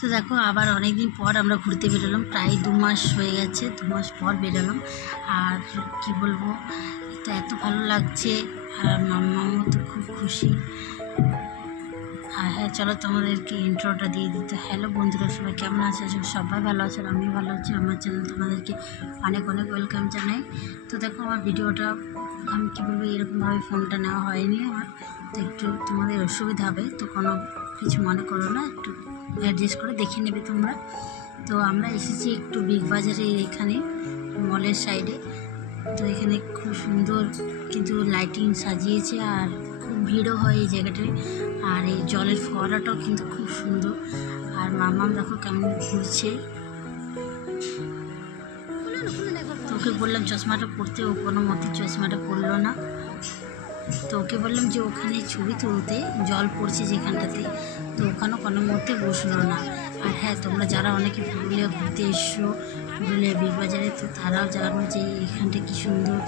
তো দেখো আবার অনেক দিন পর আমরা ঘুরতে বেরোলাম, প্রায় 2 মাস হয়ে গেছে, 2 মাস পর বেরোলাম। আর কি বলবো, তো এত ভালো লাগছে আর মাম্মাও তো খুব খুশি। আর হ্যাঁ, চলো তোমাদেরকে ইন্ট্রোটা দিয়ে দিতে। হ্যালো বন্ধুরা, সবাই কেমন আছে? সবাই ভালো আছে, আমি ভালো আছি। আমার চ্যানেল তোমাদেরকে অনেক অনেক ওয়েলকাম জানাই। তো দেখো আমার ভিডিওটা আমি কী বলবো, এরকমভাবে ফোনটা নেওয়া হয়নি আমার, তো একটু তোমাদের অসুবিধা হবে, তো কোনো কিছু মনে করো না, একটু অ্যাডজাস্ট করে দেখে নেবে তোমরা। তো আমরা এসেছি একটু বিগ বাজারে, এখানে মলের সাইডে। তো এখানে খুব সুন্দর কিন্তু লাইটিং সাজিয়েছে আর খুব ভিড়ও হয় এই জায়গাটায়। আর এই জলের ফোয়ারাটাও কিন্তু খুব সুন্দর। আর মাম্মাম দেখো কেমন ঘুরছে। তো ওকে বললাম চশমাটা পরতে, ও কোনো মতে চশমাটা পরলো না। তো ওকে বললাম যে ওখানে ছবি তুলতে, জল পড়ছে যেখানটাতে, তো ওখানেও কোনো মতে বসলো না। আর হ্যাঁ, তোমরা যারা অনেকে পুরুলিয়া ঘুরতে এসছো, পুরুলিয়া বিগ বাজারে, তো তারাও জানো যে এখানটা কী সুন্দর,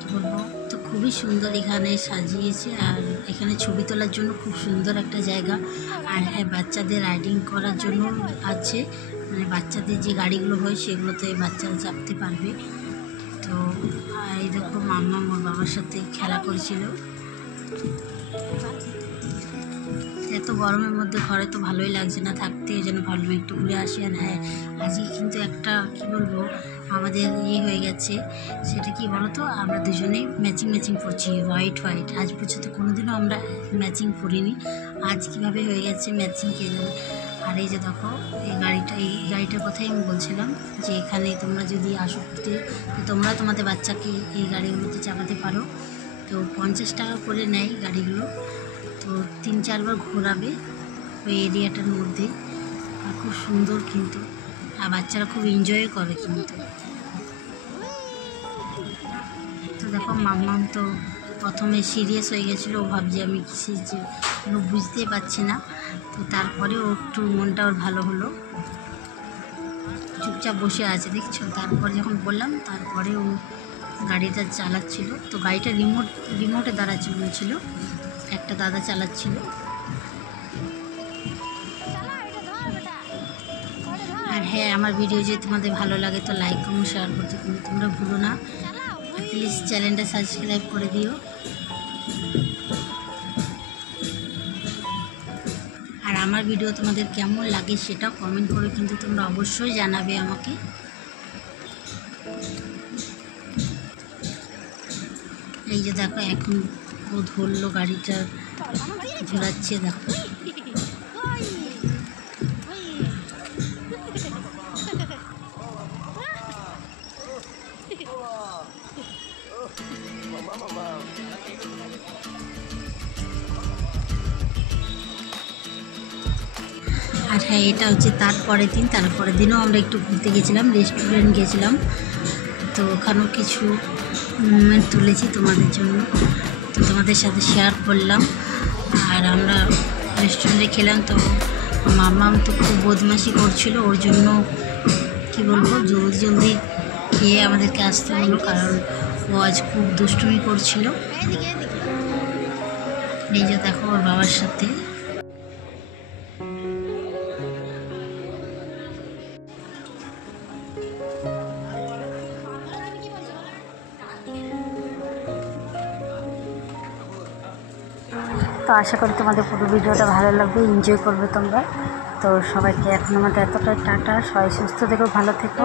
কী বলবো, তো খুবই সুন্দর এখানে সাজিয়েছে। আর এখানে ছবি তোলার জন্য খুব সুন্দর একটা জায়গা। আর হ্যাঁ, বাচ্চাদের রাইডিং করার জন্য আছে, মানে বাচ্চাদের যে গাড়িগুলো হয় সেগুলোতে বাচ্চারা চাপতে পারবে। তো এই দেখো মাম্মা ওর বাবার সাথে খেলা করছিল। এত গরমের মধ্যে ঘরে তো ভালোই লাগছে না থাকতে, এই জন্য ভাবলাম একটু ঘুরে আসি। আর হ্যাঁ, আজকে কিন্তু একটা কি বলবো আমাদের হয়ে গেছে, সেটা কি বলো তো, আমরা দুজনেই ম্যাচিং পরছি, হোয়াইট। আজ পর্যন্ত কোনোদিনও আমরা ম্যাচিং পরিনি, আজ কীভাবে হয়ে গেছে ম্যাচিং কে জানে। আর এই যে দেখো এই গাড়িটার কথাই আমি বলছিলাম, যে এখানে তোমরা যদি আসো ঘুরতে, তো তোমরা তোমাদের বাচ্চাকে এই গাড়িগুলোতে চাপাতে পারো। তো 50 টাকা করে নেয় গাড়িগুলো, তো 3-4 বার ঘোরাবে ওই এরিয়াটার মধ্যে। আর খুব সুন্দর কিন্তু, আর বাচ্চারা খুব এনজয় করে কিন্তু। তো দেখো মাম্মাম তো প্রথমে সিরিয়াস হয়ে গেছিলো, ও ভাবছে আমি কিসে যে কোনো বুঝতেই পারছি না। তো তারপরে ও একটু মনটা ওর ভালো হলো, চুপচাপ বসে আছে দেখছো। তারপরে যখন বললাম, তারপরে ও গাড়িটা চালাচ্ছিল। তো গাড়িটা রিমোটে দ্বারা চলছিল, একটা দাদা চালাচ্ছিল। আর হ্যাঁ, আমার ভিডিও যদি তোমাদের ভালো লাগে তো লাইক কমেন্ট শেয়ার করতে কিন্তু তোমরা ভুলো না। প্লিজ চ্যানেলটা সাবস্ক্রাইব করে দিও। আর আমার ভিডিও তোমাদের কেমন লাগে সেটা কমেন্ট করে কিন্তু তোমরা অবশ্যই জানাবে আমাকে। এই যে দেখো এখন ও ধরলো, গাড়িটা ঘোরাচ্ছে দেখো। আর হ্যাঁ, এটা হচ্ছে তারপরের দিনও আমরা একটু ঘুরতে গেছিলাম, রেস্টুরেন্ট গেছিলাম। তো ওখানেও কিছু মুভমেন্ট তুলেছি তোমাদের জন্য, তো তোমাদের সাথে শেয়ার করলাম। আর আমরা রেস্টুরেন্টে খেলাম, তো মাম্মাম তো খুব বদমাশি করছিল, ওর জন্য কি বলবো জলদি খেয়ে আমাদেরকে আসতে হলো, কারণ ও আজ খুব দুষ্টুমি করছিল। এই যে দেখো ওর বাবার সাথে। তো আশা করি তোমাদের পুরো ভিডিওটা ভালো লাগবে, এনজয় করবে তোমরা। তো সবাইকে এখন আমাদের এতটাই টাটা, সবাই সুস্থ থেকো, ভালো থেকো।